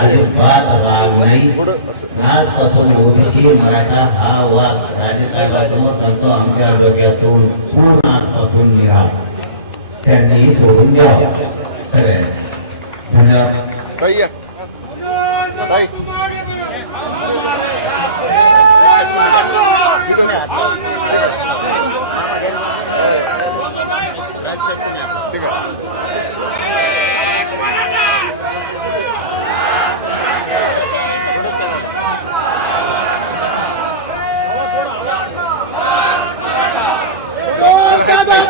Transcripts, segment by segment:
آج پاس مرٹا ہا وجہ صحبت سنتو آروگی پورا آج پاس لوڈ سر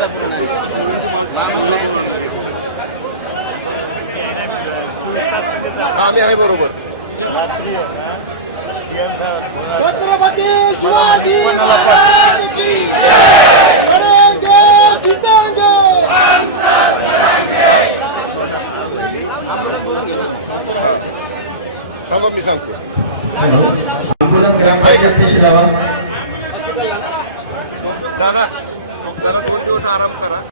Kami akan berubah. Kami ሰራ